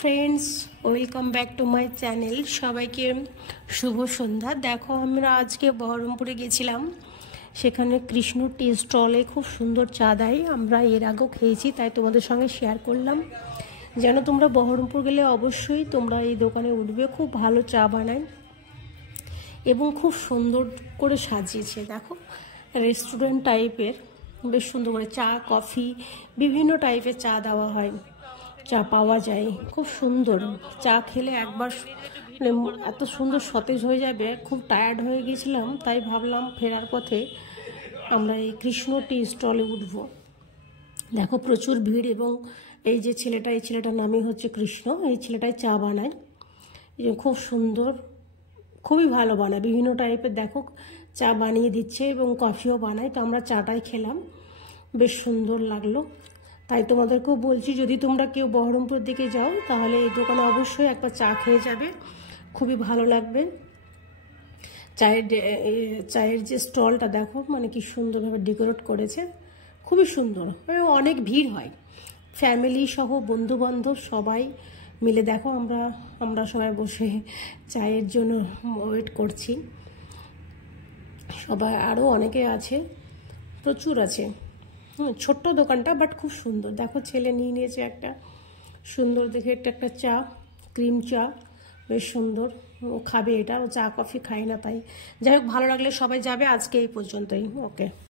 Friends, welcome back to my channel. সবাইকে শুভ সন্ধ্যা। দেখো, আমরা আজকে বহরমপুরে গেছিলাম। সেখানে কৃষ্ণ টি স্টলে খুব সুন্দর চা দেয়। আমরা এর আগেও খেয়েছি, তাই তোমাদের সঙ্গে শেয়ার করলাম। যেন তোমরা বহরমপুর গেলে অবশ্যই তোমরা এই দোকানে উঠবে। খুব ভালো চা বানায় এবং খুব সুন্দর করে সাজিয়েছে। দেখো, রেস্টুরেন্ট টাইপের, বেশ সুন্দর করে চা, কফি, বিভিন্ন টাইপের চা দেওয়া হয়, চা পাওয়া যায়। খুব সুন্দর চা খেলে একবার এত সুন্দর সতেজ হয়ে যাবে। খুব টায়ার্ড হয়ে গেছিলাম, তাই ভাবলাম ফেরার পথে আমরা এই কৃষ্ণ টি স্টলে উঠব। দেখো, প্রচুর ভিড়। এবং এই যে ছেলেটা, এই ছেলেটার নামই হচ্ছে কৃষ্ণ। এই ছেলেটাই চা বানায়, খুব সুন্দর, খুবই ভালো বানায়। বিভিন্ন টাইপের দেখো চা বানিয়ে দিচ্ছে এবং কফিও বানায়। তো আমরা চাটাই খেলাম, বেশ সুন্দর লাগলো। তাই তোমাদেরকেও বলছি, যদি তোমরা কেউ বহরমপুর দিকে যাও তাহলে এই দোকানে অবশ্যই একবার চা খেয়ে যাবে, খুবই ভালো লাগবে। চায়ের যে স্টলটা দেখো, মানে কি সুন্দরভাবে ডেকোরেট করেছে, খুবই সুন্দর। অনেক ভিড় হয়, ফ্যামিলি সহ বন্ধুবান্ধব সবাই মিলে। দেখো, আমরা সবাই বসে চায়ের জন্য ওয়েট করছি। সবাই আরও অনেকে আছে, প্রচুর আছে। ছোট্ট দোকানটা, বাট খুব সুন্দর। দেখো, ছেলে নিয়ে নিয়েছে একটা সুন্দর দেখে একটা চা, ক্রিম চা, বেশ সুন্দর। ও খাবে এটা, ও চা কফি খায় না। তাই যাই হোক, ভালো লাগলে সবাই যাবে। আজকে এই পর্যন্তই। ওকে।